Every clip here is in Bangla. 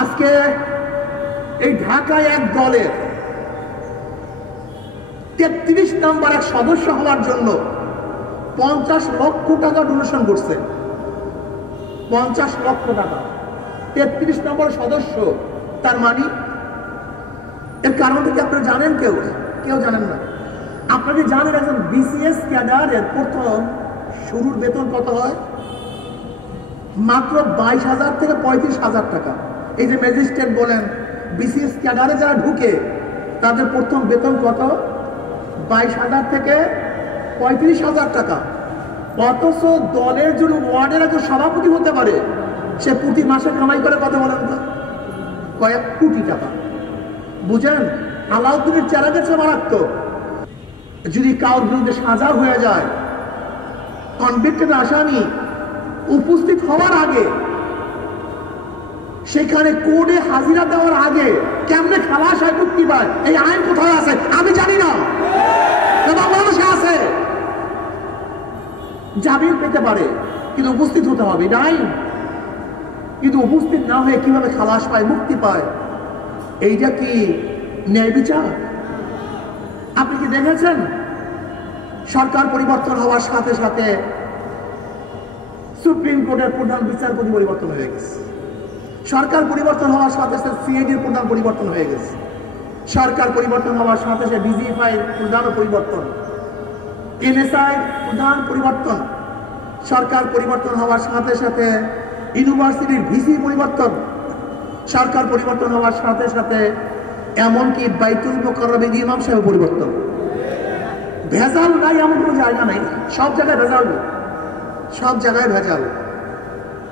আজকে এই ঢাকায় এক দলের ৩৩ নম্বর এক সদস্য হওয়ার জন্য ৫০ লক্ষ টাকা ডোনেশন করছে। ৫০ লক্ষ টাকা ৩৩ নম্বর সদস্য। তার মানে এর কারণটা কি আপনারা জানেন? কেউ জানেন না। আপনারা জানেন একজন বিসিএস ক্যাডারের প্রথম শুরুর বেতন কত হয়? মাত্র ২২,০০০ থেকে ৩৫,০০০ টাকা। এই যে ম্যাজিস্ট্রেট বলেন, বিসিএস ক্যাডারে যারা ঢুকে তাদের প্রথম বেতন কত? ২২,০০০ থেকে ৩৫,০০০ টাকা। অথচ দলের জন্য ওয়ার্ডের একজন সভাপতি হতে পারে, সে প্রতি মাসে কামাই করে কত বলেন তো? কয়েক কোটি টাকা। বুঝেন, আলাউদ্দিনের চেহারা গেছে মারাত্মক। যদি কারোর বিরুদ্ধে সাজা হয়ে যায়, কনভিক্টেড আসামি উপস্থিত হওয়ার আগে, সেখানে কোর্টে হাজিরা দেওয়ার আগে কেমনে খালাস হয়, মুক্তি পায়, এই আইন কোথায় আছে আমি জানি না। বাংলাদেশে আছে, জামিন পেতে পারে, কিন্তু উপস্থিত হতে হবে, এটা আইন। কিন্তু উপস্থিত না হয়ে কিভাবে খালাস পায়, মুক্তি পায়? এইটা কি ন্যায় বিচার? আপনি কি দেখেছেন সরকার পরিবর্তন হওয়ার সাথে সাথে সুপ্রিম কোর্টের প্রধান বিচারপতি পরিবর্তন হয়ে গেছে? সরকার পরিবর্তন হওয়ার সাথে সাথে সিআইডির প্রধান পরিবর্তন হয়ে গেছে। সরকার পরিবর্তন হওয়ার সাথে সাথে ডিজিএফআই প্রধান পরিবর্তন, এনএসআই প্রধান পরিবর্তন। সরকার পরিবর্তন হওয়ার সাথে সাথে ইউনিভার্সিটির ভিসি পরিবর্তন। সরকার পরিবর্তন হওয়ার সাথে সাথে এমনকি বাইতুল মুকাররমের ইমাম সাহেব পরিবর্তন। ভেজাল নাই এমন কোনো জায়গা নাই, সব জায়গায় ভেজাল, সব জায়গায় ভেজাল।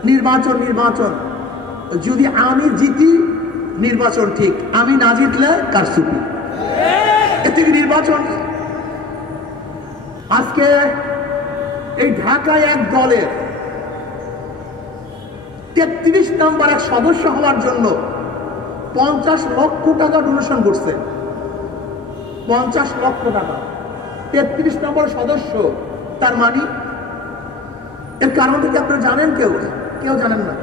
নির্বাচন যদি আমি জিতি নির্বাচন ঠিক, আমি না জিতলে কারচুপি। এর থেকে নির্বাচন। আজকে এই ঢাকায় এক দলের ৩৩ নম্বর এক সদস্য হওয়ার জন্য ৫০ লক্ষ টাকা ডোনেশন করছে। ৫০ লক্ষ টাকা ৩৩ নম্বর সদস্য। তার মানে এর কারণটা কি আপনারা জানেন? কেউ জানেন না।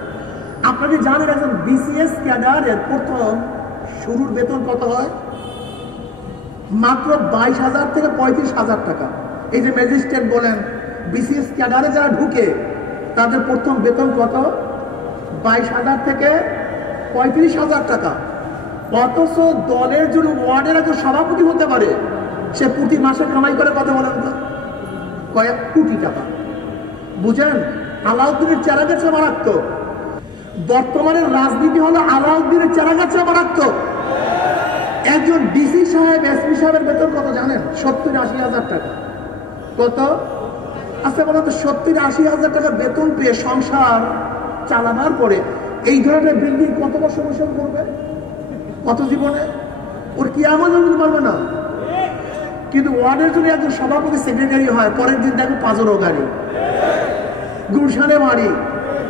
আপনারা জানেন একজন বিসিএস ক্যাডারের প্রথম শুরুর বেতন কত হয়? মাত্র ২২,০০০ থেকে ৩৫,০০০ টাকা। এই যে ম্যাজিস্ট্রেট বলেন, বিসিএস ক্যাডারে যারা ঢুকে তাদের প্রথম বেতন কত? ২২,০০০ থেকে ৩৫,০০০ টাকা। অথচ দলের জন্য ওয়ার্ডের একজন সভাপতি হতে পারে, সে প্রতি মাসে কামাই করে কত বলেন তো? কয়েক কোটি টাকা। বুঝেন, আলাউদ্দিনের চেহারা গেছে মারাত্মক। বর্তমানের রাজনীতি হলো আলাউদ্দিনের চেহারা গেছে মারাত্মক। একজন ডিসি সাহেব, এসপি সাহেবের বেতন কত জানেন? ৭০-৮০,০০০ টাকা। কত? আচ্ছা বলতো, ৭০-৮০,০০০ টাকা বেতন পেয়ে সংসার চালানোর পরে এই ধরনের বিল্ডিং কত বছর বসে করবে? কত জীবনে? ওর কি এমন পারবে না। কিন্তু ওয়ার্ডের জন্য একজন সভাপতি সেক্রেটারি হয়, পরের দিন দেখো ৫ গাড়ি, গুলশানে বাড়ি,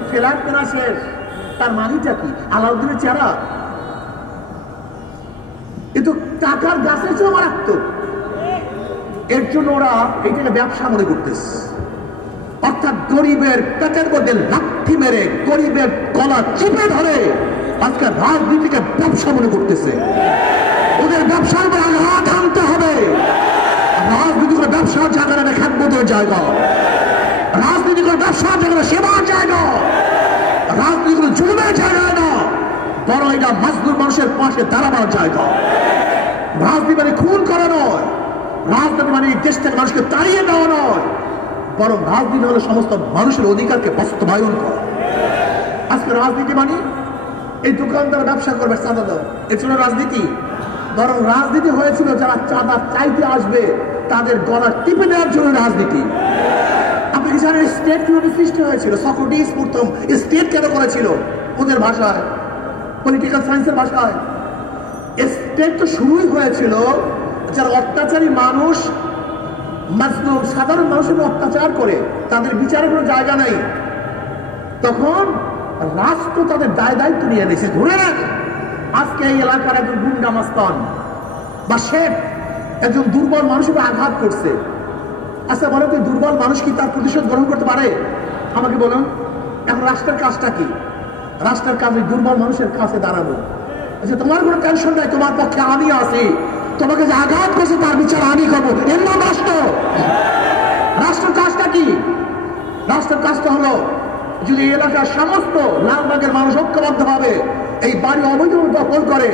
ফ্ল্যাট কেনা শেষ। তার মানিটা কি? আলাউদ্দিনের চেহারা। কিন্তু টাকার গাছের চেয়ে মারাত্মক। এর জন্য ওরা এইটাকে ব্যবসা মনে করতেছে। অর্থাৎ গরিবের পেটের মধ্যে লাঠি মেরে গরিবের গলা চিপে ধরে আজকে রাজনীতিকে ব্যবসা মনে করতেছে। ওদের ব্যবসার উপর আঘাত আনতে হবে। রাজনীতি করে ব্যবসার জায়গাটা খ্যাতবোধের জায়গা, রাজনীতি করে ব্যবসার জায়গাটা সেবার জায়গা, রাজনীতি করে জুলুমের জায়গা না, বরং এটা মাজলুম মানুষের পাশে দাঁড়াবার জায়গা। রাজনীতি মানে খুন করা নয়, রাজনীতি মানে দেশ থেকে মানুষকে তাড়িয়ে দেওয়া নয়, বরং রাজনীতি হলো সমস্ত মানুষের অধিকারকে বাস্তবায়ন করা। আজকে রাজনীতি মানে এই দোকানদার ব্যবসা করবে চাঁদা দেওয়া, এর জন্য রাজনীতি। বরং রাজনীতি হয়েছিল যারা চাঁদা চাইতে আসবে তাদের গলা টিপে দেওয়ার জন্য রাজনীতি। আপনি কি জানেন স্টেট কিভাবে সৃষ্টি হয়েছিল? সক্রেটিস প্রথম স্টেট কেন করেছিল? ওদের ভাষায়, পলিটিক্যাল সায়েন্সের ভাষায়। স্টেট তো শুরুই হয়েছিল যারা অত্যাচারী মানুষ, মাজলুম সাধারণ মানুষের অত্যাচার করে, তাদের বিচারের কোনো জায়গা নাই, তখন রাষ্ট্র তাদের দায়িত্ব নিয়ে নিয়েছে। ধরে রাখ, আজকে এই এলাকার একজন গুন্ডা মাস্তান বা শেখ একজন দুর্বল মানুষকে আঘাত করছে। আচ্ছা বলেন তো, দুর্বল মানুষ কি তার প্রতিশোধ গ্রহণ করতে পারে? আমাকে বলুন, এখন রাষ্ট্রের কাজটা কি? রাষ্ট্রের কাজে দুর্বল মানুষের কাছে দাঁড়াবো, যে তোমার কোনো টেনশন নাই, তোমার পক্ষে আমি আছি, তোমাকে যে আঘাত করছে তার বিচার আমি করবো, এর নাম রাষ্ট্র। রাষ্ট্রের কাজটা কি? রাষ্ট্রের কাজটা হলো যদি এলাকার সমস্ত লালবাগের মানুষ ঐক্যবদ্ধ ভাবে এই বাড়ি অবৈধ দখল করে,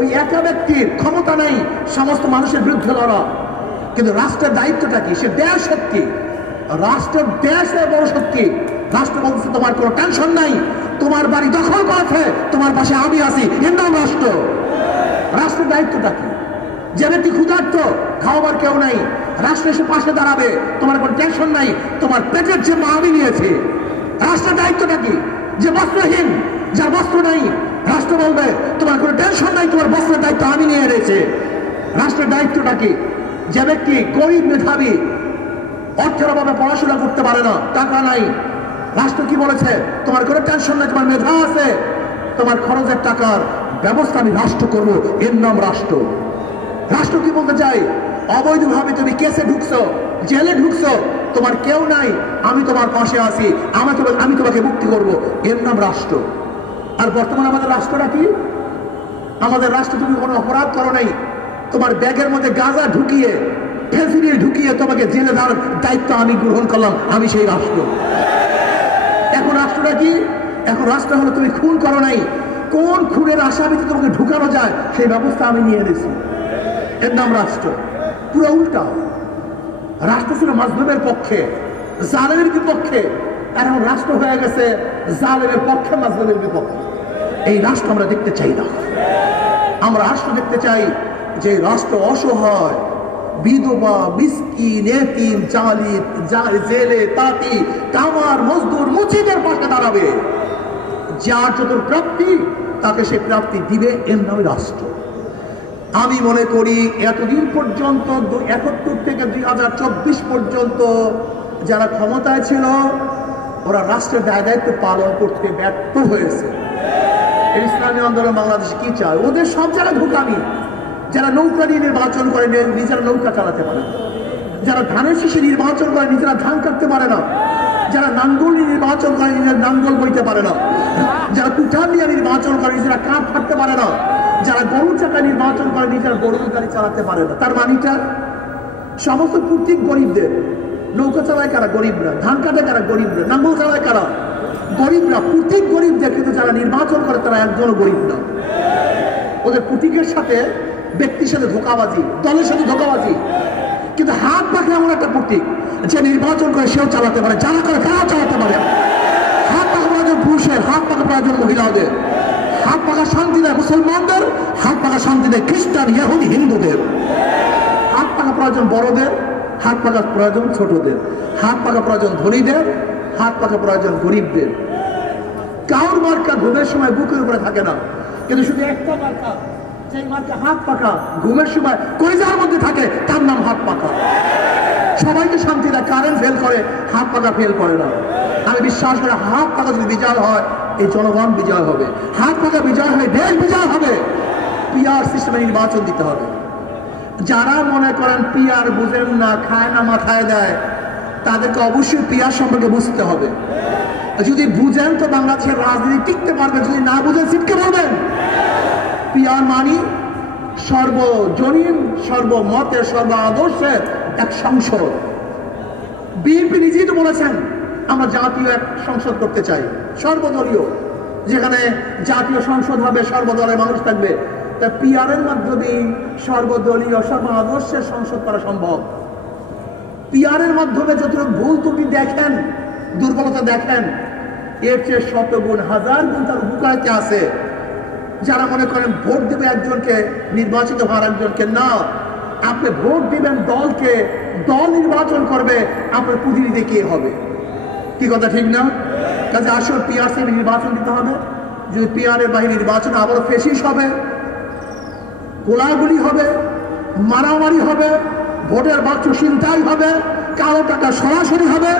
ওই একা ব্যক্তির ক্ষমতা নেই সমস্ত মানুষের বিরুদ্ধে লড়া, কিন্তু রাষ্ট্রের দায়িত্বটা কি? সে দেশ শক্তি, রাষ্ট্রের দেশের বড় শক্তি। রাষ্ট্র বলছে তোমার কোনো টেনশন নাই, তোমার বাড়ি দখল করেছে, তোমার পাশে আমি আছি, এর নাম রাষ্ট্র। রাষ্ট্রের দায়িত্বটা কি? যে ব্যক্তি ক্ষুধার্ত, খাওয়াবার কেউ নাই, রাষ্ট্র এসে পাশে দাঁড়াবে, তোমার কোনো টেনশন নাই, তোমার পেটের যে মা আমি নিয়েছি। রাষ্ট্রের দায়িত্বটা কি? যে বস্ত্রহীন, যার বস্ত্র নাই, রাষ্ট্র বলবে তোমার কোনো টেনশন নাই, তোমার বস্ত্রের দায়িত্ব আমি নিয়ে এনেছি। রাষ্ট্রের দায়িত্বটা কি? যে ব্যক্তি গরিব মেধাবী, অর্থের অভাবে পড়াশোনা করতে পারে না, টাকা নাই, রাষ্ট্র কি বলেছে? তোমার কোনো টেনশন নাই, তোমার মেধা আছে, তোমার খরচের টাকার ব্যবস্থা আমি রাষ্ট্র করবো, এর নাম রাষ্ট্র। রাষ্ট্র কি বলতে চাই? অবৈধভাবে তুমি কেসে ঢুকছো, জেলে ঢুকছো, তোমার কেউ নাই, আমি তোমার পাশে আছি, আমি তোমাকে মুক্তি করবো, এর নাম রাষ্ট্র। আর বর্তমানে আমাদের রাষ্ট্রটা কি? আমাদের রাষ্ট্র, তুমি কোনো অপরাধ করো নাই, তোমার ব্যাগের মধ্যে গাঁজা ঢুকিয়ে, ফেন্সিডিল ঢুকিয়ে তোমাকে জেলে দেওয়ার দায়িত্ব আমি গ্রহণ করলাম, আমি সেই রাষ্ট্র। এখন রাষ্ট্রটা কি? এখন রাষ্ট্র হলো তুমি খুন করো নাই, কোন খুনের আসামিতে তোমাকে ঢুকানো যায় সেই ব্যবস্থা আমি নিয়ে এনেছি, এর নাম রাষ্ট্র। পুরো উল্টা। রাষ্ট্র ছিল মাজলুমের পক্ষে, জালেমের বিপক্ষে, আর এখন রাষ্ট্র হয়ে গেছে জালেমের পক্ষে, মাজলুমের বিপক্ষে। এই রাষ্ট্র আমরা দেখতে চাই না। আমরা রাষ্ট্র দেখতে চাই যে রাষ্ট্র অসহায়, বিধবা, মিসকিন, এতিম, জালিম, জেলে, তাঁতি, কামার, মজদুর, মুচিদের পাশে দাঁড়াবে। যার যত প্রাপ্তি তাকে সে প্রাপ্তি দিবে, এর নামে রাষ্ট্র। আমি মনে করি এতদিন পর্যন্ত ৭১ থেকে ২০২৪ পর্যন্ত যারা ক্ষমতায় ছিল ওরা রাষ্ট্রের দায় দায়িত্ব পালন করতে ব্যর্থ হয়েছে। ইসলামী আন্দোলন বাংলাদেশে কি চায়? ওদের সব জায়গায় ঢুকামি। যারা নৌকা নিয়ে নির্বাচন করে নিজেরা নৌকা চালাতে পারে না, যারা ধানের শীষে নির্বাচন করে নিজেরা ধান কাটতে পারে না, যারা নাঙ্গল নিয়ে নির্বাচন করে নিজেরা নাঙ্গল বইতে পারে না, যারা কুঠার নিয়ে নির্বাচন করে নিজেরা কাঠ ফাটতে পারে না, যারা গরু চাকা নির্বাচন করে নিজেরা গরুর গাড়ি চালাতে পারে না। তার মানিটা সমস্ত প্রত্যেক গরিবদের। নৌকা চালায় কারা? গরিবরা। ধান কাটে কারা? গরিবরা। নাঙ্গল চালায় কারা? গরিবরা। প্রত্যেক গরিবদের, কিন্তু যারা নির্বাচন করে তারা একজনও গরিব না। ওদের প্রতীকের সাথে, ব্যক্তির সাথে ধোকাবাজি, দলের সাথে ধোকাবাজি। কিন্তু হাত পাখে এমন একটা প্রতীক, যে নির্বাচন করে সেও চালাতে পারে, যারা করে তারাও চালাতে পারে। হাত পাখা প্রয়োজন পুরুষের, হাত পাখা প্রয়োজন মহিলাদের, হাত পাখা শান্তি দেয় মুসলমানদের, হাত পাখা শান্তি দেয় খ্রিস্টান, ইহুদি, হিন্দুদের। হাত পাখা প্রয়োজন বড়দের, হাত পাখা প্রয়োজন ছোটদের, হাত পাখা প্রয়োজন ধনীদের, হাত পাখা প্রয়োজন গরিবদের। কাউর মার্কা ঘুমের সময় বুকের উপরে থাকে না, কিন্তু শুধু একটা মার্কা, যে মার্কা হাত পাখা ঘুমের সময় কলিজার মধ্যে থাকে, তার নাম হাত পাখা। সবাইকে শান্তি দেয়, কারেন্ট ফেল করে, হাত পাখা ফেল করে না। আমি বিশ্বাস করি হাত পাখা যদি বিজয় হয়, এই জনগণ বিজয় হবে। হাত পাখা বিজয় হলে দেশ বিজয় হবে। পিআর সিস্টেমে নির্বাচন দিতে হবে। যারা মনে করেন পিআর বুঝেন না, খায় না, মাথায় দেয়, তাদেরকে অবশ্যই পিআর সম্পর্কে বুঝতে হবে। যদি বুঝেন তো বাংলাদেশের রাজনীতি টিকতে পারবে, যদি না বুঝেন ছিটকে পড়বেন। পিআর মানি সর্বজনীন, সর্বমতের, সর্ব আদর্শের এক সংসদ। বিএনপি নিজেই তো বলেছেন আমরা জাতীয় এক সংসদ করতে চাই, সর্বদলীয়, যেখানে জাতীয় সংসদ হবে, সর্বদলের মানুষ থাকবে। তা পিআর এর মাধ্যমে সর্বদলীয়, সর্ব আদর্শের সংসদ করা সম্ভব। পিআর এর মাধ্যমে যতটুকু ভুল ত্রুটি দেখেন, দুর্বলতা দেখেন, এর চেয়ে ১০০ গুণ, ১০০০ গুণ তার উপকারিতা আছে। যারা মনে করেন ভোট দেবে একজনকে, নির্বাচিত হওয়ার একজনকে, না, আপনি ভোট দিবেন দলকে, দল নির্বাচন করবে, আপনার প্রতিনিধি কে হবে? কি কথা ঠিক না? কাজে আসল পিআর সে নির্বাচন দিতে হবে। যদি পিআর এর বাহিনী নির্বাচন আবারও ফেসিস হবে, গোলাগুলি হবে, মারামারি হবে, ভোটের বাক্স ছিনতাই হবে, কালো টাকা সরাসরি হবে,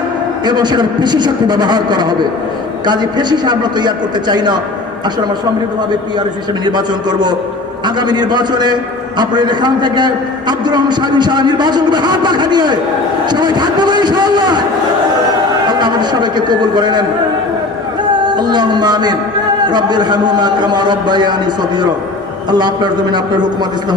এবং সেটা ফেসি শক্তি ব্যবহার করা হবে। কাজে ফেসিস আমরা তৈরি করতে চাই না। আসলে আমরা সমৃদ্ধভাবে পিআর হিসেবে নির্বাচন করব। আগামী নির্বাচনে আপনাদের এখান থেকে আব্দুর রহমান সাহেব সারা নির্বাচন করবে হাত পাখা নিয়ে। সবাই থাকবো ইনশাআল্লাহ। আল্লাহ আমাদের সবাইকে কবুল করে নেন। আল্লাহুম্মা আমিন। রব্বিরহামহুমা কামা রাব্বায়ানি সগীরা। আল্লাহ আপনার জমিন আপনার হুকুমত ইসলাম